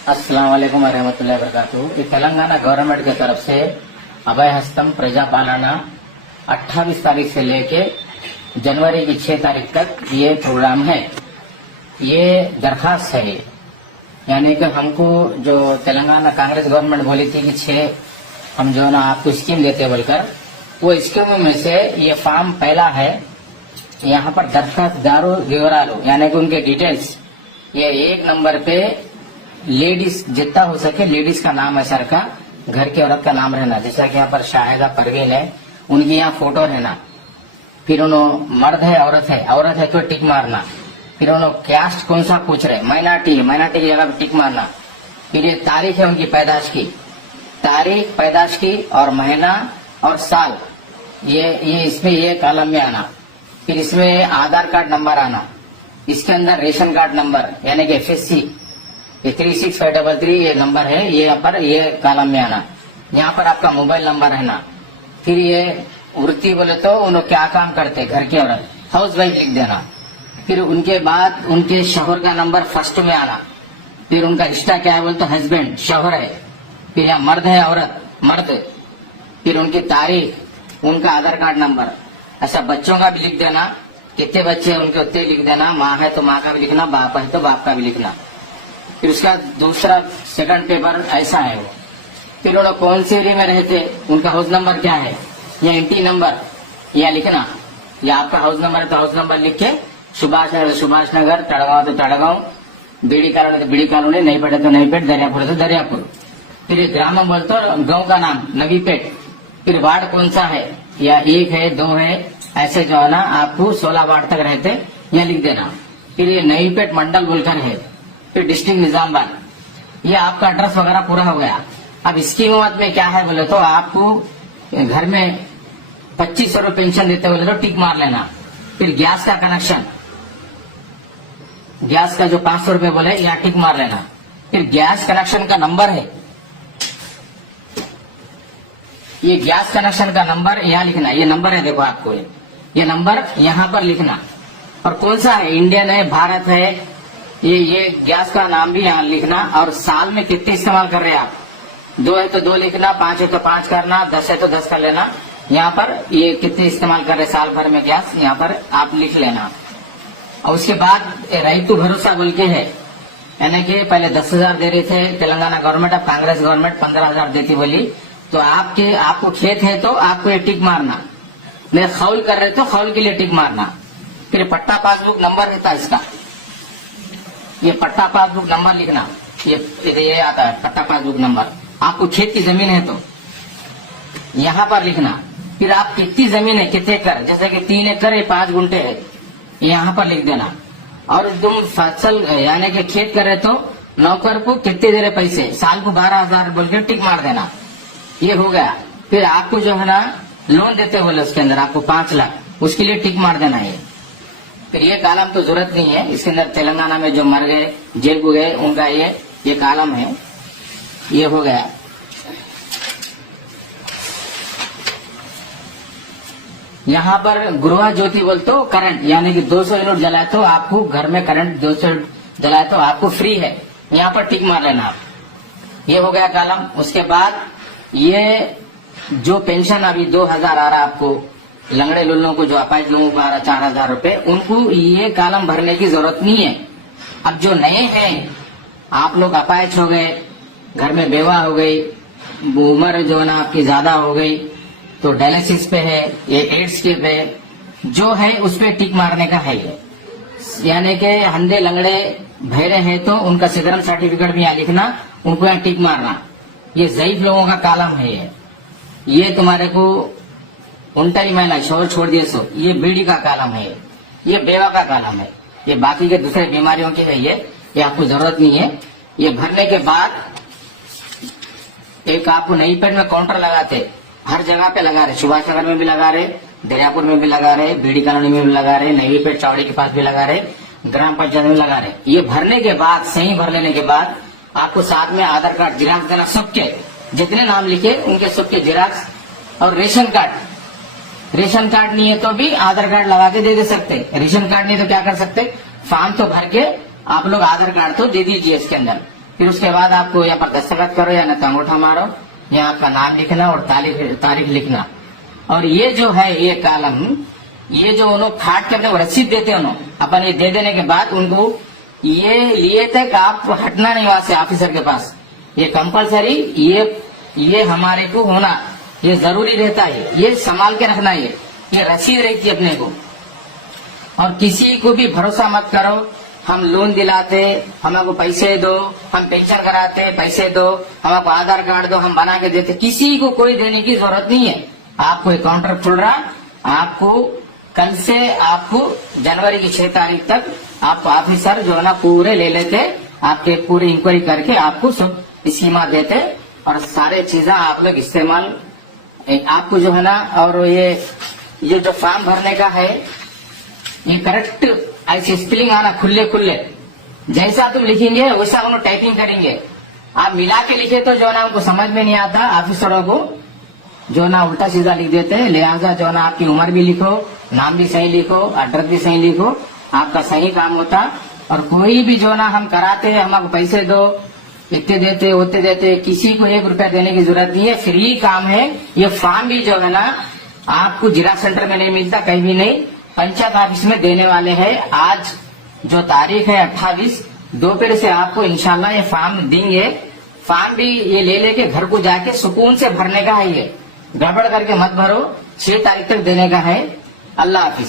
अस्सलाम वालेकुम वरहमतुल्लाहि वबरकातुहू। ये तेलंगाना गवर्नमेंट की तरफ से अभय हस्तम प्रजा पालना 28 तारीख से लेके जनवरी की 6 तारीख तक ये प्रोग्राम है। ये दरखास्त है, यानी कि हमको जो तेलंगाना कांग्रेस गवर्नमेंट बोली थी कि 6 हम जो ना आपको स्कीम देते बोलकर, वो स्कीमों में से ये फॉर्म पहला है। यहाँ पर दरखास्तदारों विवरालू यानी कि उनके डिटेल्स, ये 1 नंबर पे लेडीज जितना हो सके लेडीज का नाम है सर का, घर की औरत का नाम रहना, जैसा कि यहाँ पर शाहिदा परवीन है उनकी यहाँ फोटो रहना। फिर उन्होंने मर्द है औरत है तो टिक मारना। फिर उन्होंने कैस्ट कौन सा पूछ रहे, माइनॉरिटी की जगह पे टिक मारना। फिर ये तारीख है उनकी तारीख पैदाश की और महीना और साल, ये इसमें ये कॉलम में आना। फिर इसमें आधार कार्ड नंबर आना, इसके अंदर रेशन कार्ड नंबर यानी कि FSC ये 36533 ये नंबर है, ये यहाँ पर ये कॉलम में आना। यहाँ पर आपका मोबाइल नंबर है ना। फिर ये वृत्ति बोले तो उन्होंने क्या काम करते, घर की औरत हाउस वाइफ लिख देना। फिर उनके बाद उनके शोहर का नंबर फर्स्ट में आना। फिर उनका रिश्ता क्या है बोले तो हस्बैंड शोहर है। फिर यहाँ मर्द है औरत मर्द। फिर उनकी तारीख, उनका आधार कार्ड नंबर। ऐसा बच्चों का भी लिख देना, कितने बच्चे हैं उनके उतने लिख देना। माँ है तो माँ का भी लिखना, बाप है तो बाप का भी लिखना। फिर उसका दूसरा सेकंड पेपर ऐसा है वो। फिर उन्होंने कौन सी एरिया में रहते, उनका हाउस नंबर क्या है या एंट्री नंबर या लिखना, या आपका हाउस नंबर है तो हाउस नंबर लिख के सुभाष नगर, तड़गांव तो तड़गांव, बीड़ी कॉलोनी तो बीड़ी कॉलोनी, नहीं पेट तो नहीं पेट, दरियापुर तो दरियापुर। फिर ग्राम बोल तो गाँव का नाम नवीपेट। फिर वार्ड कौन सा है, या 1 है 2 है, ऐसे जो है ना आपको 16 वार्ड तक रहते यहाँ लिख देना। फिर ये नवीपेट मंडल बोलकर है। फिर डिस्ट्रिक्ट निजामबाद, ये आपका एड्रेस वगैरह पूरा हो गया। अब स्कीम में क्या है बोले तो आपको घर में 2500 रुपये पेंशन देते बोले तो टिक मार लेना। फिर गैस का कनेक्शन, गैस का जो 500 रुपये बोले या टिक मार लेना। फिर गैस कनेक्शन का नंबर है, ये गैस कनेक्शन का नंबर यहाँ लिखना। ये नंबर है देखो आपको, ये नंबर यहाँ पर लिखना। और कौन सा है, इंडियन है, भारत है, ये गैस का नाम भी यहाँ लिखना। और साल में कितने इस्तेमाल कर रहे हैं आप, 2 है तो 2 लिखना, 5 है तो 5 करना, 10 है तो 10 कर लेना। यहाँ पर ये कितने इस्तेमाल कर रहे साल भर में गैस, यहाँ पर आप लिख लेना। और उसके बाद रईतु भरोसा बोल के है, यानी कि पहले 10,000 दे रहे थे तेलंगाना गवर्नमेंट, अब कांग्रेस गवर्नमेंट 15,000 देती बोली। तो आपको खेत है तो आपको ये टिक मारना, नहीं खौल कर रहे तो खौल के लिए टिक मारना। फिर पट्टा पासबुक नंबर रहता है इसका, ये पट्टा पासबुक नंबर लिखना। ये आता है पट्टा पासबुक नंबर। आपको खेत की जमीन है तो यहाँ पर लिखना। फिर आप कितनी जमीन है, कितने एकड़, जैसे कि 3 एकड़ है 5 गुंठे है, यहाँ पर लिख देना। और तुम फसल यानी कि खेत कर रहे तो नौकर को कितने दे रहे पैसे, साल को 12,000 बोल के टिक मार देना। ये हो गया। फिर आपको जो है ना लोन देते बोले उसके अंदर आपको 5 लाख, उसके लिए टिक मार देना है। फिर ये कॉलम तो जरूरत नहीं है, इसके अंदर तेलंगाना में जो मर गए जेल को गए उनका ये कॉलम है। ये हो गया। यहाँ पर गृह ज्योति बोल तो करंट, यानी कि 200 यूनिट जलाए तो आपको घर में करंट 200 जलाए तो आपको फ्री है, यहाँ पर टिक मार लेना आप। ये हो गया कॉलम। उसके बाद ये जो पेंशन अभी 2,000 आ रहा आपको, लंगड़े लुल्लों को जो अपाइज लोगों को आ रहा 4,000 रुपए, उनको ये कॉलम भरने की जरूरत नहीं है। अब जो नए हैं, आप लोग अपाइज हो गए, घर में बेवा हो गई, उम्र जो है ना आपकी ज्यादा हो गई, तो डायलिसिस पे है, ये एड्स के पे जो है उस पे टिक मारने का है ये। यानी कि अंधे लंगड़े भैरे हैं तो उनका सिगरन सर्टिफिकेट भी यहाँ लिखना, उनको यहाँ टिक मारना। ये ज़ईफ लोगों का कॉलम है ये तुम्हारे को उनटारी महिला शोर छोड़ दिए सो, ये बीड़ी का कॉलम है, ये बेवा का कॉलम है, ये बाकी के दूसरे बीमारियों के है ये आपको जरूरत नहीं है। ये भरने के बाद एक आपको नई पेट में काउंटर लगाते, हर जगह पे लगा रहे, सुभाष नगर में भी लगा रहे, दरियापुर में भी लगा रहे, बीड़ी कॉलोनी में भी लगा रहे, नई पेट चौड़ी के पास भी लगा रहे, ग्राम पंचायत में लगा रहे। ये भरने के बाद, सही भर लेने के बाद आपको साथ में आधार कार्ड जिराक्स देना, सबके जितने नाम लिखे उनके सबके जिराक्स। और रेशन कार्ड नहीं है तो भी आधार कार्ड लगा के दे सकते। रेशन कार्ड नहीं तो क्या कर सकते, फॉर्म तो भर के आप लोग आधार कार्ड तो दे दीजिए इसके अंदर। फिर उसके बाद आपको यहाँ पर दस्तखत करो या न तो अंगूठा मारो, यहाँ आपका नाम लिखना और तारीख लिखना। और ये जो है ये कॉलम, ये जो उन्होंने फाट के अपने रसीद देते हैं अपन, ये दे देने के बाद उनको ये लिए तक आप हटना नहीं वहां से ऑफिसर के पास। ये कंपलसरी, ये हमारे को होना ये जरूरी रहता है, ये संभाल के रखना। ये रसीद रहती है अपने को। और किसी को भी भरोसा मत करो, हम लोन दिलाते हमको पैसे दो, हम पेंशन कराते पैसे दो, हमको आधार कार्ड दो हम बना के देते, किसी को कोई देने की जरूरत नहीं है। आपको एक काउंटर खुल रहा, आपको कल से आपको जनवरी की 6 तारीख तक आपको ऑफिसर जो है ना पूरे ले लेते, आपके पूरी इंक्वायरी करके आपको सब स्कीमा देते और सारे चीजें आप लोग इस्तेमाल आपको जो है ना। और ये जो फॉर्म भरने का है ये करेक्ट ऐसे स्पेलिंग आना, खुले खुले जैसा तुम लिखेंगे वैसा उन्होंने टाइपिंग करेंगे। आप मिला के लिखे तो जो ना उनको समझ में नहीं आता, ऑफिसरों को जो ना उल्टा सीधा लिख देते हैं। लिहाजा जो ना आपकी उम्र भी लिखो, नाम भी सही लिखो, एड्रेस भी सही लिखो, आपका सही काम होता। और कोई भी जो ना हम कराते हैं हमको पैसे दो, इतने देते उतने देते, किसी को 1 रुपया देने की जरूरत नहीं है, फ्री काम है। ये फॉर्म भी जो है ना आपको जिला सेंटर में नहीं मिलता, कहीं भी नहीं, पंचायत ऑफिस में देने वाले हैं। आज जो तारीख है 28 दोपहर से आपको इंशाल्लाह ये फॉर्म देंगे। फॉर्म भी ये ले लेके घर को जाके सुकून से भरने का है, ये गड़बड़ करके मत भरो, 6 तारीख तक देने का है। अल्लाह हाफिज।